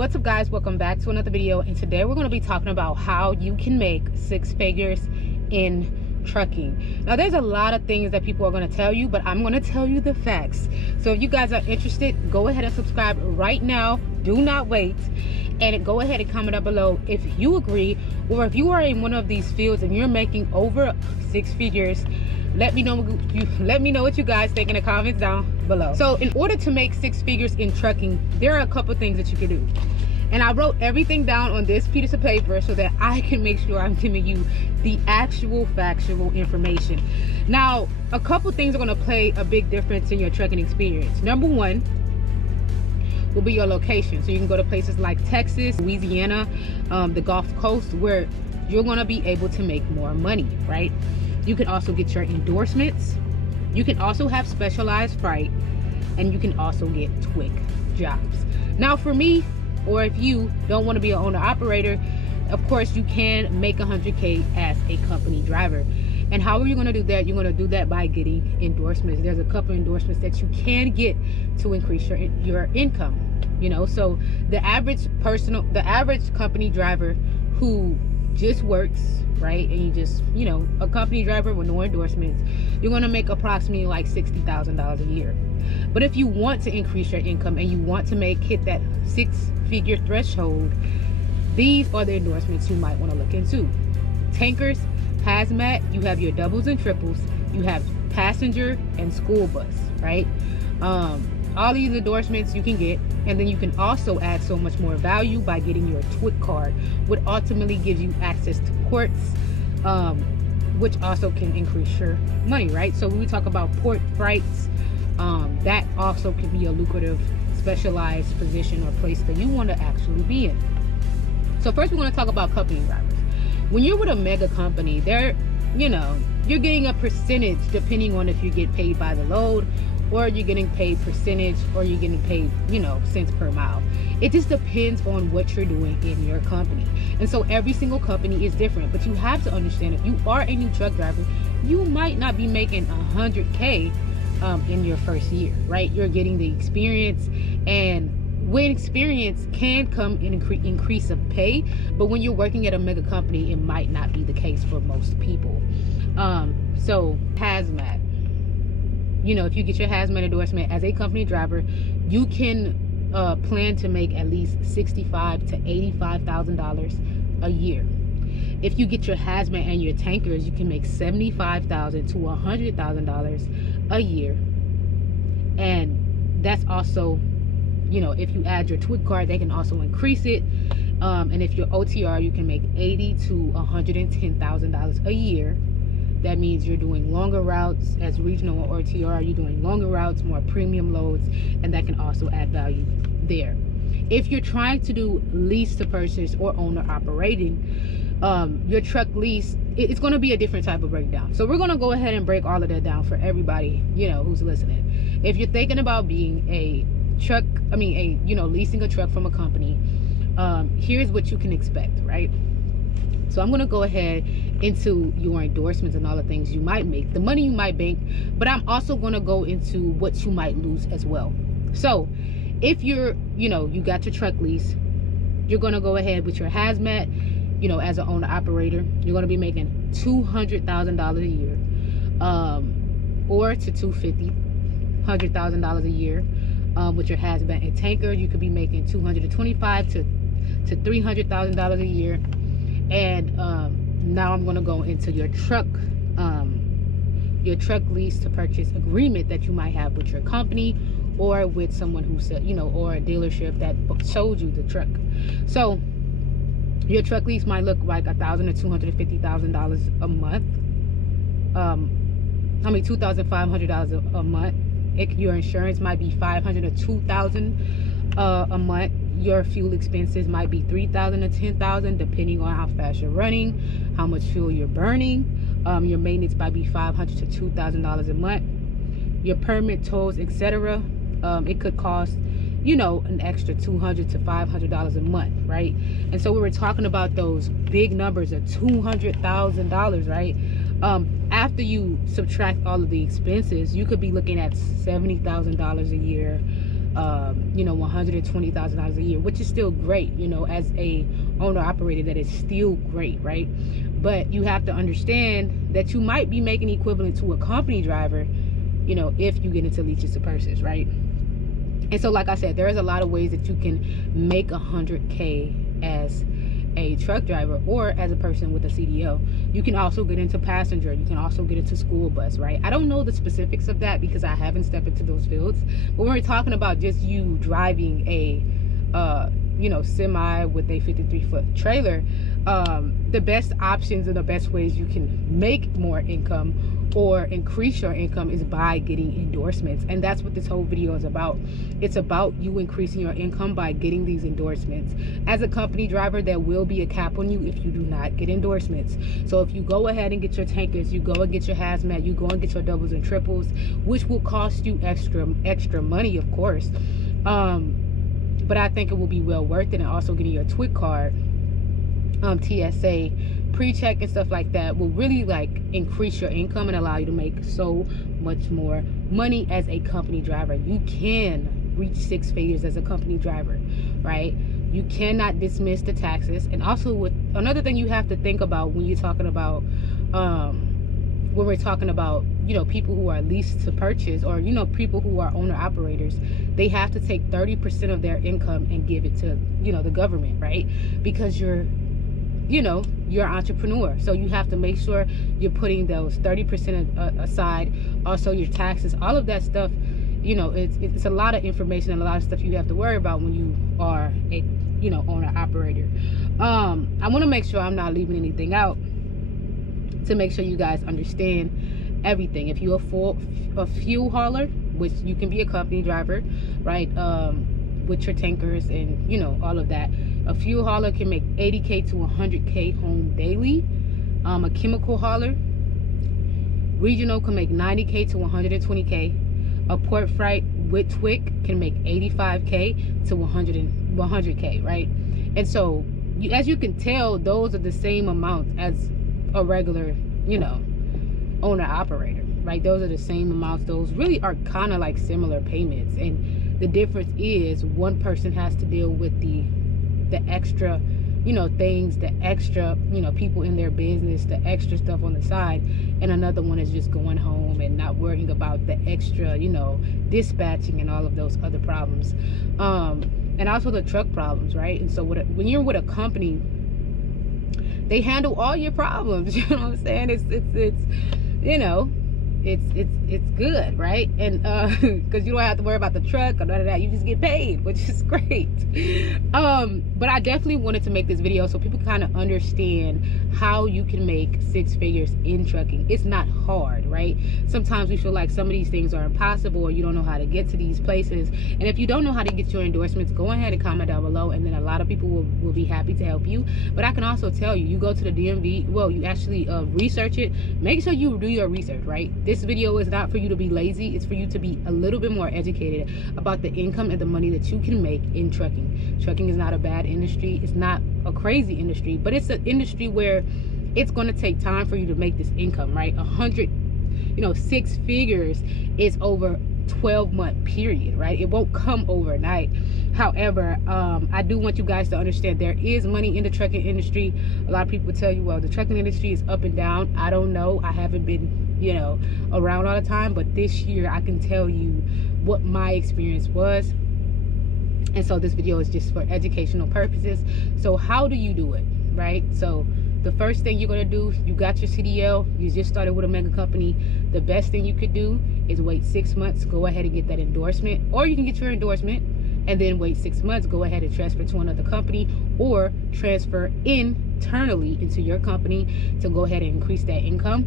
What's up, guys? Welcome back to another video, and today we're going to be talking about how you can make six figures in trucking. Now, there's a lot of things that people are going to tell you, but I'm going to tell you the facts. So if you guys are interested, go ahead and subscribe right now. Do not wait, and go ahead and comment down below if you agree, or if you are in one of these fields and you're making over six figures. Let me know what you guys think in the comments down below. So in order to make six figures in trucking, there are a couple things that you can do, and I wrote everything down on this piece of paper so that I can make sure I'm giving you the actual factual information. Now, a couple things are going to play a big difference in your trucking experience. Number one will be your location. So you can go to places like Texas, Louisiana, the Gulf Coast, where you're going to be able to make more money, right? You can also get your endorsements. You can also have specialized freight, and you can also get quick jobs. Now, for me, or if you don't want to be an owner operator, of course you can make 100K as a company driver. And how are you going to do that? You're going to do that by getting endorsements. There's a couple endorsements that you can get to increase your income. You know, so the average company driver who just works, right, and you just, you know, a company driver with no endorsements, you're going to make approximately like $60,000 a year. But if you want to increase your income and you want to hit that six-figure threshold, these are the endorsements you might want to look into. Tankers, hazmat, you have your doubles and triples, you have passenger and school bus, right? All these endorsements you can get, and then you can also add so much more value by getting your TWIC card, which ultimately gives you access to ports, which also can increase your money, right? So when we talk about port freights, that also can be a lucrative specialized position or place that you want to actually be in. So first, we're going to talk about company drivers. When you're with a mega company, you're getting a percentage depending on if you get paid by the load, or you're getting paid percentage, or you're getting paid, cents per mile. It just depends on what you're doing in your company. And so every single company is different, but you have to understand, if you are a new truck driver, you might not be making 100K in your first year, right? You're getting the experience, and when experience can come in increase of pay, but when you're working at a mega company, it might not be the case for most people. So hazmat, if you get your hazmat endorsement as a company driver, you can plan to make at least $65,000 to $85,000 a year. If you get your hazmat and your tankers, you can make $75,000 to $100,000 a year. And that's also, if you add your TWIC card, they can also increase it. And if you're OTR, you can make $80,000 to $110,000 a year. That means you're doing longer routes. As regional or OTR, you're doing longer routes, more premium loads, and that can also add value there. If you're trying to do lease to purchase or owner operating, your truck lease, it's going to be a different type of breakdown. So we're going to go ahead and break all of that down for everybody, who's listening. If you're thinking about being leasing a truck from a company, here's what you can expect, right? So I'm going to go ahead into your endorsements and all the things you might make, the money you might bank, but I'm also going to go into what you might lose as well. So if you're, you got your truck lease, you're going to go ahead with your hazmat, as an owner operator, you're going to be making $200,000 a year, or to $100,000 a year. With your hazmat and tanker, you could be making $225,000 to $300,000 a year. And now I'm going to go into your truck lease to purchase agreement that you might have with your company, or with someone who said, or a dealership that sold you the truck. So your truck lease might look like $1,000 to $250,000 a month. $2,500 a month. Your insurance might be $500 to $2,000 a month. Your fuel expenses might be $3,000 to $10,000, depending on how fast you're running, how much fuel you're burning. Your maintenance might be $500 to $2,000 a month. Your permit, tolls, etc. It could cost, an extra $200 to $500 a month, right? And so we were talking about those big numbers of $200,000, right? After you subtract all of the expenses, you could be looking at $70,000 a year you know, $120,000 a year, which is still great. You know, as a owner operator, that is still great, right? But you have to understand that you might be making equivalent to a company driver, you know, if you get into leases to purchase, right? And so, like I said, there's a lot of ways that you can make 100K as a truck driver or as a person with a CDL. You can also get into passenger. You can also get into school bus, right? I don't know the specifics of that because I haven't stepped into those fields. But when we're talking about just you driving a, you know, semi with a 53-foot trailer, the best options and the best ways you can make more income or increase your income is by getting endorsements. And that's what this whole video is about. It's about you increasing your income by getting these endorsements. As a company driver, there will be a cap on you if you do not get endorsements. So if you go ahead and get your tankers, you go and get your hazmat, you go and get your doubles and triples, which will cost you extra money, of course, but I think it will be well worth it. And also getting your TWIC card, TSA pre-check and stuff like that will really like increase your income and allow you to make so much more money as a company driver. You can reach 6 figures as a company driver, right? You cannot dismiss the taxes. And also, with another thing you have to think about when you're talking about when we're talking about, you know, people who are leased to purchase, or, you know, people who are owner operators, they have to take 30% of their income and give it to, you know, the government, right? Because you're, you know, you're an entrepreneur, so you have to make sure you're putting those 30% aside. Also your taxes, all of that stuff, you know, it's a lot of information and a lot of stuff you have to worry about when you are a, you know, owner operator. I want to make sure I'm not leaving anything out to make sure you guys understand everything. If you're a fuel hauler, which you can be a company driver, right, with your tankers and, you know, all of that. A fuel hauler can make 80K to 100K home daily. A chemical hauler, regional, can make 90K to 120K. A port freight with TWIC can make 85K to 100K, right? And so, as you can tell, those are the same amounts as a regular, you know, owner operator, right? Those are the same amounts. Those really are kind of like similar payments, and the difference is one person has to deal with the extra, you know, things, the extra, you know, people in their business, the extra stuff on the side, and another one is just going home and not worrying about the extra, you know, dispatching and all of those other problems, and also the truck problems, right? And so when you're with a company, they handle all your problems. You know what I'm saying? It's you know, it's good, right? And because you don't have to worry about the truck or none of that. You just get paid, which is great. But I definitely wanted to make this video so people kind of understand how you can make 6 figures in trucking. It's not hard, right? Sometimes we feel like some of these things are impossible, or you don't know how to get to these places. And if you don't know how to get your endorsements, go ahead and comment down below, and then a lot of people will be happy to help you. But I can also tell you, you go to the DMV, well, you actually research it. Make sure you do your research, right? This video is not for you to be lazy. It's for you to be a little bit more educated about the income and the money that you can make in trucking. Trucking is not a bad industry. It's not a crazy industry, but it's an industry where it's going to take time for you to make this income, right? 6 figures is over 12-month period, right? It won't come overnight. However, I do want you guys to understand there is money in the trucking industry. A lot of people tell you, well, the trucking industry is up and down. I don't know. I haven't been, you know, around all the time, but this year I can tell you what my experience was. And so this video is just for educational purposes. So how do you do it, right? So the first thing you're going to do, you got your CDL, you just started with a mega company. The best thing you could do is wait 6 months, go ahead and get that endorsement, or you can get your endorsement and then wait 6 months, go ahead and transfer to another company, or transfer internally into your company to go ahead and increase that income.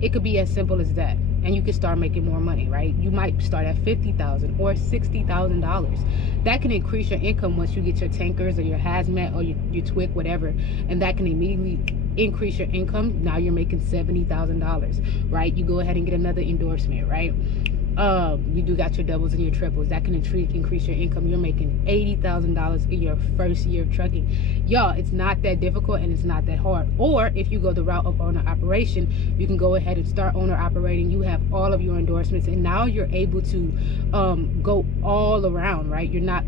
It could be as simple as that, and you can start making more money, right? You might start at $50,000 or $60,000. That can increase your income once you get your tankers or your hazmat or your TWIC, whatever, and that can immediately increase your income. Now you're making $70,000, right? You go ahead and get another endorsement, right? You do got your doubles and your triples that can increase your income. You're making $80,000 in your first year of trucking. Y'all, it's not that difficult and it's not that hard. Or if you go the route of owner operation, you can go ahead and start owner operating. You have all of your endorsements, and now you're able to go all around, right? You're not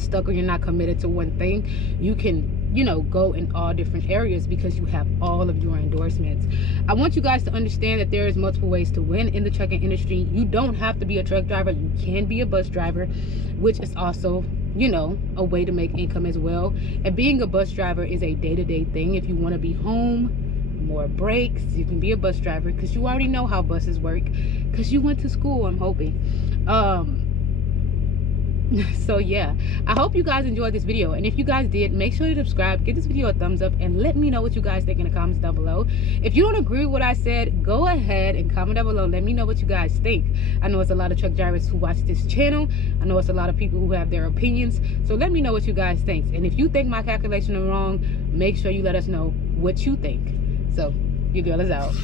stuck, or you're not committed to one thing. You can, you know, go in all different areas because you have all of your endorsements. I want you guys to understand that there is multiple ways to win in the trucking industry. You don't have to be a truck driver. You can be a bus driver, which is also, you know, a way to make income as well. And being a bus driver is a day-to-day thing. If you want to be home, more breaks, you can be a bus driver because you already know how buses work because you went to school, I'm hoping. So yeah, I hope you guys enjoyed this video, and if you guys did, make sure to subscribe, give this video a thumbs up, and let me know what you guys think in the comments down below. If you don't agree with what I said, go ahead and comment down below. Let me know what you guys think. I know it's a lot of truck drivers who watch this channel. I know it's a lot of people who have their opinions, so let me know what you guys think. And if you think my calculation is wrong, make sure you let us know what you think. So your girl is out.